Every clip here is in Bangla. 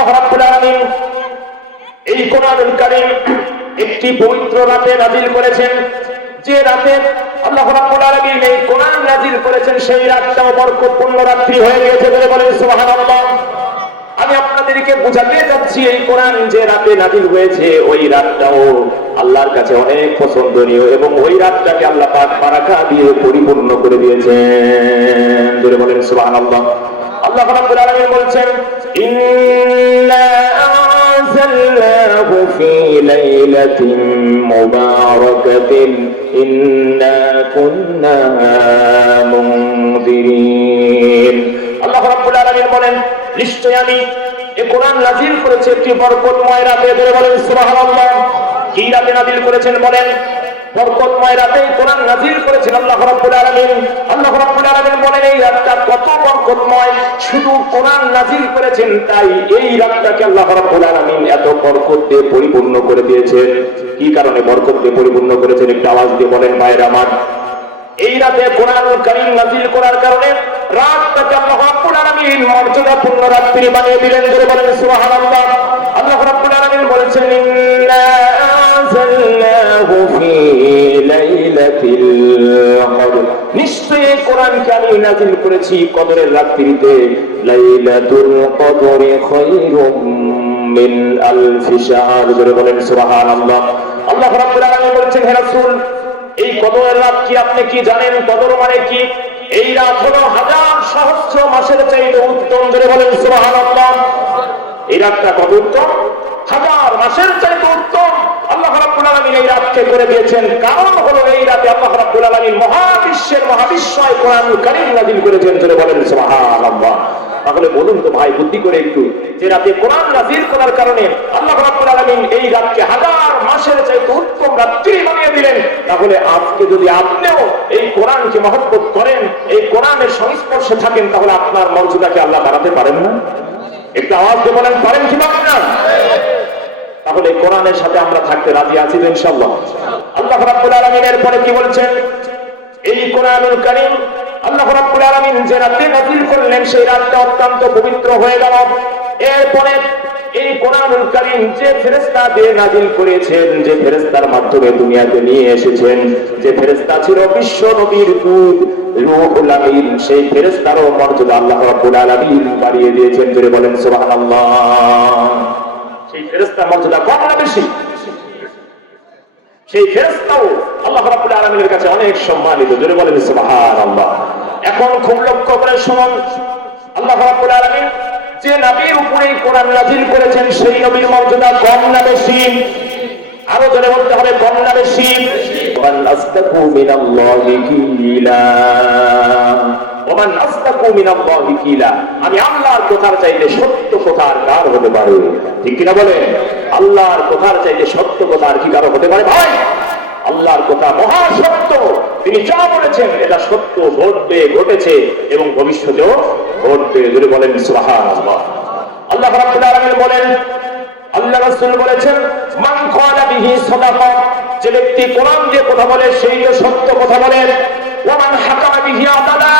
আল্লাহ রাব্বুল আলামিন এই কোরআনুল কারীম একটি পবিত্র রাতে নাযিল করেছেন। যে রাতে আল্লাহ রাব্বুল আলামিন এই কোরআন নাযিল করেছেন সেই রাতটাও বরকতপূর্ণ রাত্রি হয়ে গিয়েছে বলে বলেন সুবহানাল্লাহ। আমি আপনাদেরকে বোঝাতে যাচ্ছি এই কোরআন যে রাতে নাযিল হয়েছে ওই রাতটাও আল্লাহর কাছে অনেক পছন্দনীয় এবং ওই রাতটাকে আল্লাহ পাক বারাকা দিয়ে পরিপূর্ণ করে দিয়েছেন বলে বলেন সুবহানাল্লাহ। আল্লাহ রাব্বুল আলামিন বলছেন ইন্না আনজালনাহু ফি লাইলাতিন মুবারাকাতিন ইন্না কুন্না মুনদিরিন। আল্লাহ রাব্বুল আলামিন বলেন নিশ্চয় আমি এই কোরআন নাযিল করেছি একটি বরকতময় রাতে বলে বলেন সুবহানাল্লাহ। কি রাতে নাযিল করেছেন বলেন? বরকতময় রাতে কোরআন নাযিল করেছেন আল্লাহ রাব্বুল আলামিন। আল্লাহ রাব্বুল আলামিন বলেন এই রাতটা কত বরকতময়, শুধু কোরআন নাযিল করেছেন তাই এই রাতটাকে আল্লাহ রাব্বুল আলামিন এত বরকত দিয়ে পরিপূর্ণ করে দিয়েছেন। কি কারণে বরকত দিয়ে পরিপূর্ণ করেছেন একটু আওয়াজ দিয়ে বলেন ভাইরা আমার। এই রাতে কোরআনুল কারীম নাযিল করার কারণে রাতটাকে আল্লাহ রাব্বুল আলামিন মর্যাদাপূর্ণ রাত্রি বানিয়ে দিলেন বলে বলেন সুবহানাল্লাহ। আল্লাহ রাব্বুল আলামিন বলেছেন ইন্না আনজালনাহু ফি লাইলাতিল কদর, নিশ্চয়ই কোরআনকে আমি নাযিল করেছি কদরের রাত্রিতে। লাইলাতুল কদরি খায়রুম মিন আলফি শাহর বলে বলেন সুবহানাল্লাহ। আল্লাহ রাব্বুল আলামিন বলেছেন হে রাসূল এই কদরের রাত কি আপনি কি জানেন? কদর মানে কি? এই রাত হলো হাজার সহস্র মাসের চাইতে উত্তম বলে বলেন সুবহানাল্লাহ। এই রাতটা কত উত্তম? হাজার মাসের চাইতে উত্তম আল্লাহ রাব্বুল আলামিন এই রাতকে করে দিয়েছেন। কারণ হলো এই রাতে আল্লাহ রাব্বুল আলামিন মহাবিশ্বের মহাবিশ্বয় কোরআনুল কারীম নাযিল করেছেন বলে বলেন সুবহানাল্লাহ। তাহলে বলুন তো ভাই বুদ্ধি করে একটু, যে রাতে কোরআন নাযিল করার কারণে আল্লাহ রাব্বুল আলামিন এই রাতকে হাজার মাসের চাইতে উত্তম রাত্রি বানিয়ে দিলেন, তাহলে আজকে যদি আপনিও এই কোরআনকে মহব্বত করেন, এই কোরআনের সংস্পর্শে থাকেন, তাহলে আপনার মর্যাদাকে আল্লাহ বাড়াতে পারেন না? একটু আওয়াজ দিয়ে বলেন পারেন কি পারেন না? তাহলে কোরআনের সাথে আমরা থাকতে রাজি আছি তো ইনশাআল্লাহ। আল্লাহ রাব্বুল আলামিন এরপরে কি বলছেন? এই কোরআনুল কারীম আল্লাহ রাব্বুল আলামিন যে রাতে নাযিল করলেন সেই রাতটা অত্যন্ত পবিত্র হয়ে গেল। এরপরে এই কোরআনুল কারীম যে ফেরেশতা দিয়ে নাযিল করেছেন, যে ফেরেশতার মাধ্যমে দুনিয়াতে নিয়ে এসেছেন, যে ফেরেশতা ছিল বিশ্ব নবীর দূত রূহুল আমিন, সেই ফেরেশতারও মর্যাদা আল্লাহ রাব্বুল আলামিন বাড়িয়ে দিয়েছেন জোরে বলেন সুবহানাল্লাহ। সেই ফেরেশতার মর্যাদা কম না বেশি? সেই ফেরেশতাও আল্লাহ রাব্বুল আলামিনের কাছে অনেক সম্মানিত জোরে বলেন সুবহানাল্লাহ। এখন খুব লক্ষ্য করে শুনুন, আল্লাহ রাব্বুল আলামিন যে নবীর উপরে কোরআন নাযিল করেছেন সেই নবীর মর্যাদা কম না বেশি? আরো জোরে বলতে হবে কম না বেশি? ওয়ান আসতাকু মিনাল্লাহি কিলা, ওমান আসতাকু মিনাল্লাহি কিলা, আমি আল্লাহর কথার চাইতে সত্য কথার কার হতে পারে? ঠিক কিনা বলেন? আল্লাহর কথার চাইতে সত্য কথার কি কারো হতে পারে ভাই? আল্লাহর কথা মহা সত্য, তিনি যা বলেছেন এটা সত্য, ঘটবে, ঘটেছে এবং ভবিষ্যতেও ঘটবে যদি বলেন সুবহানাল্লাহ। আল্লাহ রাব্বুল আলামিন বলেন, আল্লাহ রাসূল বলেছেন মান ক্বালা বিহি সাদাকা, যে ব্যক্তি কোরআন দিয়ে কথা বলে সেই তো সত্য কথা বলে। ওয়া মান হাকামা বিহি আদালা,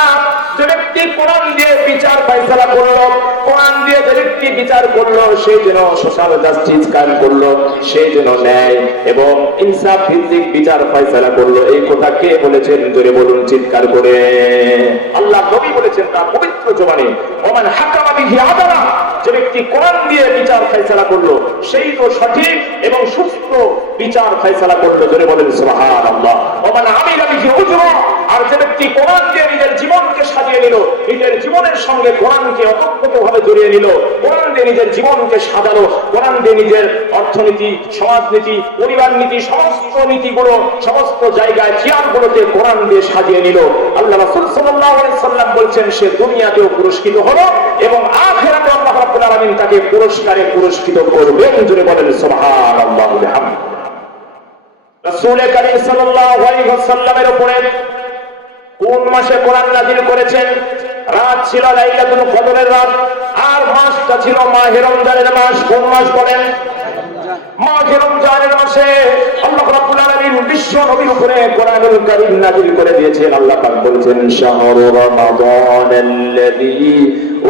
যে ব্যক্তি কোরআন দিয়ে বিচার ফয়সালা করলো, কোরআন দিয়ে যে ব্যক্তি বিচার করলো সেই যেন সোশ্যাল জাস্টিস কায়েম করলো, সেই যেন ন্যায় এবং ইনসাফ ভিত্তিক বিচার ফয়সালা করলো। এই কথা কে বলেছেন জোরে বলুন চিৎকার করে? আল্লাহ নবী বলেছেন তার পবিত্র জবানে। ওয়া মান হাকামা বিহি আদালা, যে ব্যক্তি কোরআন দিয়ে বিচার ফয়সালা করলো সেই তো সঠিক এবং সুস্থ বিচার ফয়সালা করলো জোরে বলেন সুবহানাল্লাহ। ওয়া মান আমিলা বিহি উজরা, আর যে ব্যক্তি কোরআন দিয়ে নিজের জীবনকে সাজিয়ে নিল, নিজের জীবনের সঙ্গে কোরআনকে ওতপ্রোতভাবে জড়িয়ে নিল, কোরআন দিয়ে নিজের জীবনকে সাজালো, কোরআন দিয়ে নিজের অর্থনীতি, সমাজনীতি, পরিবার নীতি, সমস্ত নীতিগুলো সমস্ত জায়গায় চেয়ারগুলোতে কোরআন দিয়ে সাজিয়ে নিল, আল্লাহ রাসূল সাল্লাল্লাহু আলাইহি সাল্লাম বলছেন সে দুনিয়াতেও পুরস্কৃত হলো এবং আখিরাতে আল্লাহ রাব্বুল আলামিন তাকে পুরস্কারে পুরস্কৃত করবেন জোরে বলেন সুবহানাল্লাহ। রাসূল কারীম সাল্লাল্লাহু আলাইহি ওয়াসাল্লামের উপরে কোন মাসে কোরআন নাযিল করেছেন? রাত ছিল লাইলাতুল কদরের রাত, আর মাসটা ছিল মাহে রমজানের মাস। কোন মাস বলেন? মাহে রমজানের মাসে আল্লাহ রাব্বুল আলামিন আলামিন বিশ্ব নবীর উপরে কোরআনুল কারীম নাযিল করে দিয়েছেন। আল্লাহ পাক বলেছেন শাহরু রমাদানাল্লাযী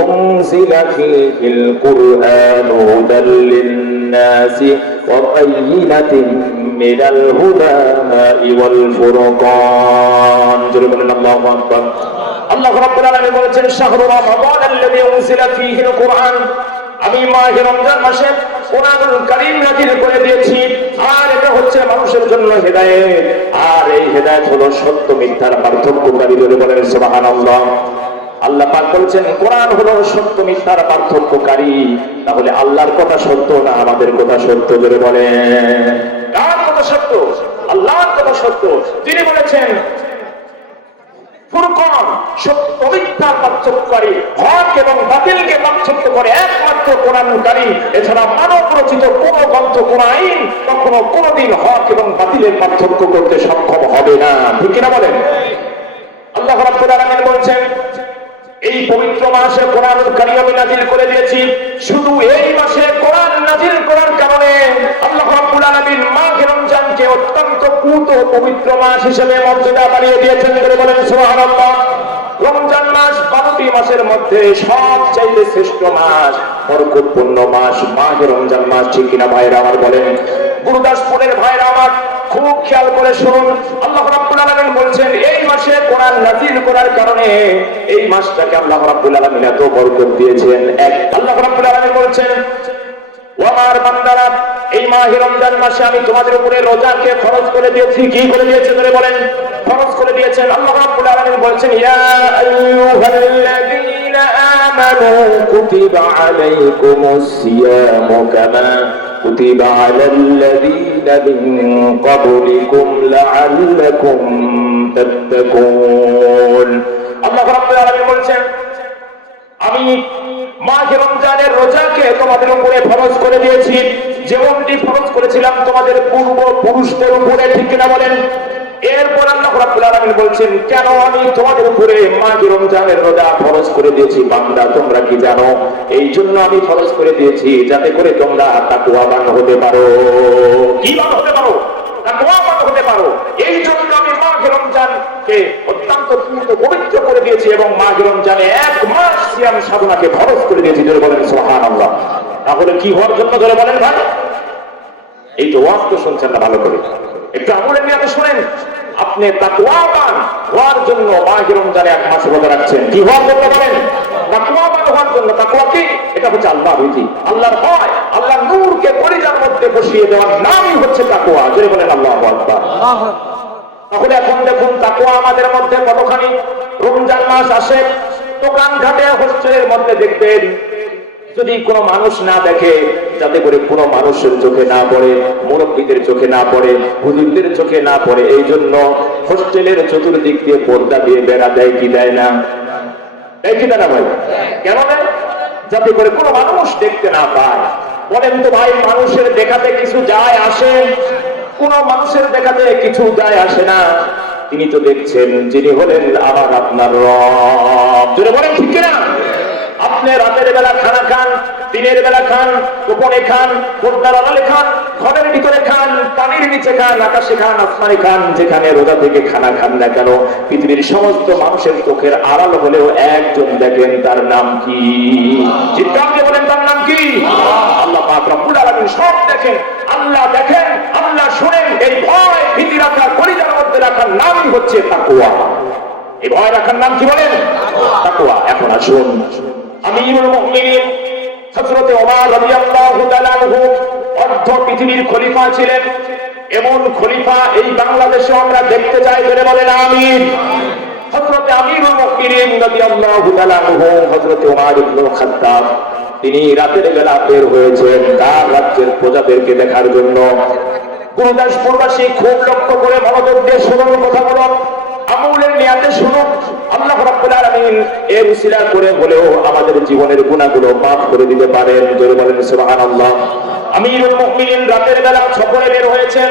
উনজিলা ফীহিল কুরআনু হুদাল লিন-নাসি ওয়া বায়িনাতিন মিনাল হুদা ওয়াল ফুরকান। জোরে বলেন আল্লাহু আকবার। আল্লাহ রাব্বুল আলামিন বলেছেন শাহরু রমাদানাল্লাযী উনজিলা ফীহিল কুরআন, আমি মাহে রমজান মাসে কোরআনুল কারীম নাযিল করে দিয়েছি, আর এটা হচ্ছে মানুষের জন্য হেদায়েত, আর এই হেদায়েত হলো সত্য মিথ্যার পার্থক্যকারী। বলেন সুবহানাল্লাহ। আল্লাহ পাক বলেছেন কোরআন হলো সত্য মিথ্যার পার্থক্যকারী। তাহলে আল্লাহর কথা সত্য না আমাদের কথা সত্য? জোরে বলেন কার কথা সত্য? আল্লাহর কথা সত্য। তিনি বলেছেন ফুরকান, সত্য মিথ্যার পার্থক্যকারী, হক এবং বাতিলকে পার্থক্য করে একমাত্র কোরআনুল কারীম। এছাড়া মানব রচিত কোন গ্রন্থ, কোন আইন কখনো কোনদিন হক এবং বাতিলের পার্থক্য করতে সক্ষম হবে না। ঠিক কিনা বলেন? আল্লাহ রাব্বুল আলামিন বলছেন এই পবিত্র মাসে কোরআনুল কারীম আমি নাযিল করে দিয়েছি। শুধু এই মাসে কোরআন নাযিল করার কারণে আল্লাহ রাব্বুল আলামিন মাহে রমজানকে অত্যন্ত পূত পবিত্র মাস হিসেবে মর্যাদা বাড়িয়ে দিয়েছেন। বলেন সুবহানাল্লাহ। রমজান মাস 12টি মাসের মধ্যে সবচেয়ে শ্রেষ্ঠ মাস, বরকতপূর্ণ মাস মাহে রমজান মাস। ঠিক কিনা ভাইরা আমার? বলেন গুরুদাসপুরের ভাইরা আমার খুব খেয়াল করে শুনুন। আল্লাহ রাব্বুল আলামিন বলেছেন এই মাসে কোরআন নাযিল করার কারণে এই মাসটাকে আল্লাহ রাব্বুল আলামিন এত বরকত দিয়েছেন। এক আল্লাহ রাব্বুল আলামিন বলেছেন ও আমার বান্দারা, এই মাহে রমজান মাসে আমি তোমাদের উপরে রোজাকে ফরজ করে দিয়েছি। কি করে দিয়েছেন? ধরে বলেন ফরজ করে দিয়েছেন। আল্লাহ রাব্বুল আলামিন বলেছেন ইয়া আইয়ুহাল্লাযীনা আমানু কুতিবা আলাইকুমুস সিয়ামু কামা কুতিবা আলাল্লাযীনা মিন ক্বাবলিকুম লাআল্লাকুম তাত্তাকুন। আল্লাহ রাব্বুল আলামিন বলেছেন আমি মাহে রমজানের রোজাকে তোমাদের উপরে ফরজ করে দিয়েছি, যেমনটি ফরজ করেছিলাম তোমাদের পূর্ব পুরুষদের উপরে। ঠিক কিনা বলেন? এরপর আল্লাহ রাব্বুল আলামিন বলছেন কেন আমি তোমাদের উপরে মাহে রমজানের রোজা ফরজ করে দিয়েছি বান্দা তোমরা কি জানো? এই জন্য আমি ফরজ করে দিয়েছি যাতে করে তোমরা তাকওয়াবান হতে পারো। কি বান হতে পারো? তাকওয়াবান হতে পারো। এই জন্য আমি মাহে রমজানকে অত্যন্ত পবিত্র করে দিয়েছি এবং মাহে রমজানে এক মাস সিয়াম সাধনাকে ফরজ করে দিয়েছি। ধরে বলেন সুবহানাল্লাহ। তাহলে কি হওয়ার জন্য? ধরে বলেন ভাই। এই তো ওয়াজ তো শুনছেন না ভালো করে, একটু আমলের নিয়তে শুনেন। আপনি তাকওয়াবান হওয়ার জন্য মাহে রমজানে এক মাস রোজা রাখছেন। কি হওয়ার জন্য? বলেন তাকওয়াবান হওয়ার জন্য। তাকওয়া কি? এটা হচ্ছে আল্লাহর ভীতি, আল্লাহর ভয়, আল্লাহর নূরকে কলিজার মধ্যে বসিয়ে দেওয়ার নামই হচ্ছে তাকওয়া। জোরে বলেন আল্লাহু আকবার। তাহলে এখন দেখুন তাকওয়া আমাদের মধ্যে কতখানি। রমজান মাস আসে, দোকান ঘাটে হোস্টেলের মধ্যে দেখবেন যদি কোনো মানুষ না দেখে, যাতে করে কোনো মানুষের চোখে না পড়ে, মুরব্বীদের চোখে না পড়ে, হুজুরদের চোখে না পড়ে, এই জন্য হোস্টেলের চতুর্দিক দিয়ে পর্দা দিয়ে বেড়া দেয়। কি দেয় না? দেয় কি দেয় না ভাই? কেন দেয়? যাতে করে কোনো মানুষ দেখতে না পায়। বলেন তো ভাই, মানুষের দেখাতে কিছু যায় আসে? কোন মানুষের দেখাতে কিছু যায় আসে না। তিনি তো দেখছেন যিনি হলেন আমার আপনার রব। জোরে বলেন ঠিক কিনা? আপনি রাতের বেলা খানা খান, দিনের বেলা খান, গোপনে খান, পর্দার আড়ালে খান, ঘরের ভিতরে খান, পানির নিচে খান, আকাশে খান, আসমানে খান, যেখানে রোজা থেকে খানা খান না কেন, পৃথিবীর সমস্ত মানুষের চোখের আড়াল হলেও একজন দেখেন, তার নাম কি? চিৎকার দিয়ে বলেন তার নাম কি? আল্লাহ পাক রব্বুল আলামিন সব দেখেন। আল্লাহ দেখেন, আল্লাহ শুনেন। এই ভয় ভীতি রাখা, কলিজার মধ্যে রাখার নামই হচ্ছে তাকওয়া। এই ভয় রাখার নাম কি বলেন? তাকওয়া। এখন আসুন, আমিরুল মুমিনিন হযরত ওমর রাদিয়াল্লাহু তাআলা আনহু অর্ধ পৃথিবীর খলিফা ছিলেন। এমন খলিফা এই বাংলাদেশে আমরা দেখতে চাই। ধরে বলেন আমিন। হযরত আমিরুল মুমিনিন রাদিয়াল্লাহু তাআলা আনহু হযরত ওমর ইবনে খাত্তাব, তিনি রাতের বেলা বের হয়েছেন তার রাজ্যের প্রজাদেরকে দেখার জন্য। গুরুদাসপুরবাসী খুব লক্ষ্য করে মনোযোগ দিয়ে শুনুন কথাগুলো, আমলের নিয়াতে শুনুন। আল্লাহ রাব্বুল আলামিন এর উসিলা করে হলেও আমাদের জীবনের গুনাহগুলো মাফ করে দিতে পারেন। জোরে বলেন সুবহানাল্লাহ। আমিরুল মুমিনিন রাতের বেলা সফরে বের হয়েছেন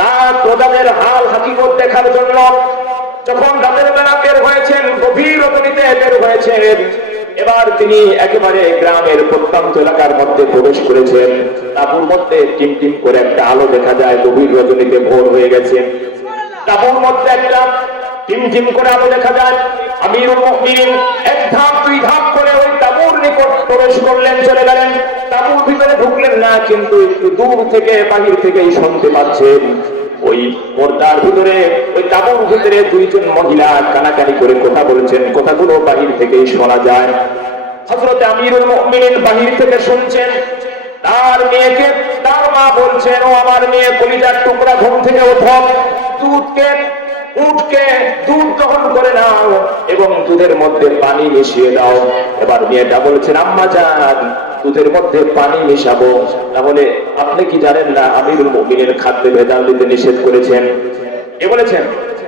তার প্রজাদের হাল হাকিকত দেখার জন্য। যখন রাতের বেলা বের হয়েছেন, গভীর রজনীতে বের হয়েছেন, এবার তিনি একেবারে গ্রামের প্রত্যন্ত এলাকার মধ্যে প্রবেশ করেছেন। তাঁবুর মধ্যে টিম টিম করে একটা আলো দেখা যায়, গভীর রজনীতে ভোর হয়ে গেছে। তাঁবুর মধ্যে একটা টিম টিম করে আলো দেখা যায়। আমিরুল মুমিনিন এক ধাপ দুই ধাপ করে ওই তাঁবুর নিকট প্রবেশ করলেন, চলে গেলেন। তাঁবুর ভিতরে ঢুকলেন না, কিন্তু একটু দূর থেকে বাহির থেকেই শুনতে পাচ্ছেন ওই পর্দার ভিতরে, ওই তাঁবুর ভিতরে দুইজন মহিলা কানাকানি করে কথা বলছেন। কথাগুলো বাহির থেকেই শোনা যায়। হযরত আমিরুল মুমিনিন বাহির থেকে শুনছেন। তার মেয়েকে তার মা বলছেন, ও আমার মেয়ে, কলিজার টুকরা, ঘুম থেকে ওঠো, উঠকে দুধ গ্রহণ করে নাও এবং দুধের মধ্যে পানি মিশিয়ে দাও। এবার মেয়েটা বলছেন, আম্মা জান, দুধের মধ্যে পানি মিশাবো? তাহলে আপনি কি জানেন না আমিরুল মুমিনিন খাদ্যে ভেজাল দিতে নিষেধ করেছেন? কে বলেছেন?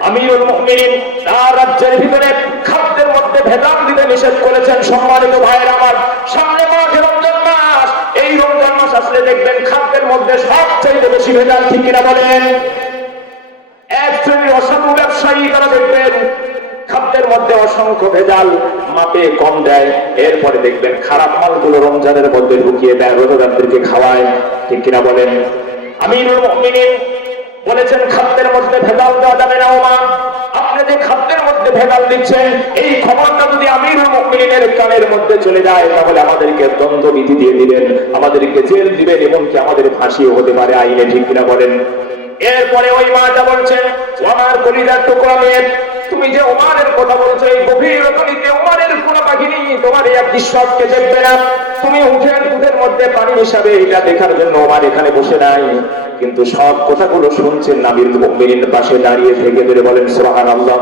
আমিরুল মুমিনিন তার রাজ্যের ভিতরে খাদ্যের মধ্যে ভেজাল দিতে নিষেধ করেছেন। সম্মানিত ভাইয়েরা আমার, সামনে মাস রমজান মাস, এই রমজান মাস আসলে দেখবেন খাদ্যের মধ্যে সবচেয়ে বেশি ভেজাল, ঠিক কিনা বলেন? এক শ্রেণীর অসাধু ব্যবসায়ী, তারা দেখবেন খাদ্যের মধ্যে অসংখ্য ভেজাল, মাপে কম দেয়। এরপরে দেখবেন খারাপ মালগুলো রমজানের মধ্যে ঢুকিয়ে দেয়, রোজাদারদেরকে খাওয়ায়, ঠিক কিনা বলেন? আমিরুল মুমিনিন বলেছেন, খাদ্যের মধ্যে ভেজাল দেওয়া যাবে না। ওমা, আপনি যে খাদ্যের মধ্যে ভেজাল দিচ্ছেন, এই খবরটা যদি আমিরুল মুমিনিনের কানের মধ্যে চলে যায়, তাহলে আমাদেরকে দণ্ডবিধি দিয়ে দিবেন, আমাদেরকে জেল দিবেন, এমনকি আমাদের ফাঁসিও হতে পারে আইনে, ঠিক কিনা বলেন? এরপরে ওই মাটা বলছেন, আমার কলিজার টুকরা মেয়ে, তুমি যে ওমারের কথা বলছো, এই গভীর রজনীতে ওমারের কোনো বাহিনী তোমার এই দৃশ্যকে দেখবে না। তুমি উঠের দুধের মধ্যে পানি মিশাবে, এটা দেখার জন্য ওমার এখানে বসে নাই। কিন্তু সব কথাগুলো শুনছেন আমিরুল মুমিনিন পাশে দাঁড়িয়ে থেকে, ধরে বলেন সুবহানাল্লাহ।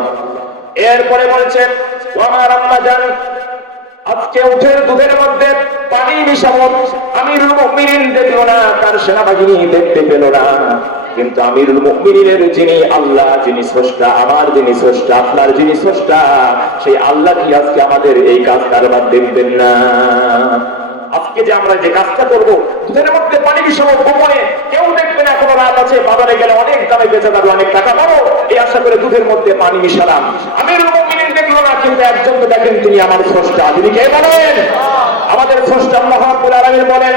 এরপরে বলছেন, আমার আম্মা জান, আজকে উঠের দুধের মধ্যে পানি মিশাবো। আমিরুল মুমিনিন দেখলো না, তার সেনাবাহিনী দেখতে পেল না, কিন্তু আমিরুল মুমিনিনের যিনি আল্লাহ, যিনি স্রষ্টা, আমার যিনি স্রষ্টা, আপনার যিনি স্রষ্টা, সেই আল্লাহ কি আজকে আমাদের এই কাজ কারবার দেখবেন না? আজকে যে আমরা যে কাজটা করবো, দুধের মধ্যে পানি মিশাবো গোপনে, কেউ দেখবে না, কোনো রাত আছে, বাজারে গেলে অনেক দামে বেচা যাবে, অনেক টাকা পাবো, এই আশা করে দুধের মধ্যে পানি মিশালাম। আমিরুল মুমিনিন দেখলো না, কিন্তু একজন তো দেখেন, তিনি আমার স্রষ্টা। তিনি কে বলেন? আমাদের স্রষ্টা আল্লাহ রাব্বুল আলামিন বলেন।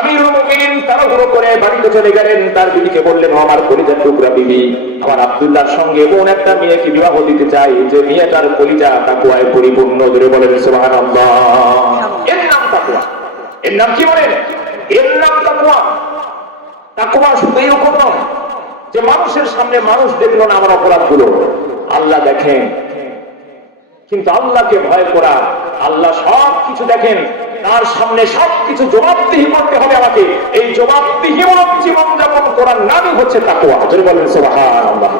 আমিরুল মুমিনিন তাড়াহুড়ো করে বাড়িতে চলে গেলেন, তার বিবিকে বললেন, ও আমার কলিজার টুকরা বিবি, আমার আব্দুল্লাহর সঙ্গে এমন একটা মেয়েকে বিবাহ দিতে চাই যে মেয়েটার কলিজা তাকওয়ায় পরিপূর্ণ, ধরে বলেন সুবহানাল্লাহ। এর নাম তাকওয়া। এর নাম কি বলেন? এর নাম তাকওয়া। তাকওয়া শুধু এরকম নয় যে মানুষের সামনে মানুষ দেখলো না আমার অপরাধগুলো, আল্লাহ দেখেন। কিন্তু আল্লাহকে ভয় করা, আল্লাহ সব কিছু দেখেন, তার সামনে সবকিছু জবাবদিহি করতে হবে আমাকে। এই জবাবদিহিমূলক জীবন যাপন করার নামই হচ্ছে তাকওয়া। জোরে বলেন সুবহানাল্লাহ।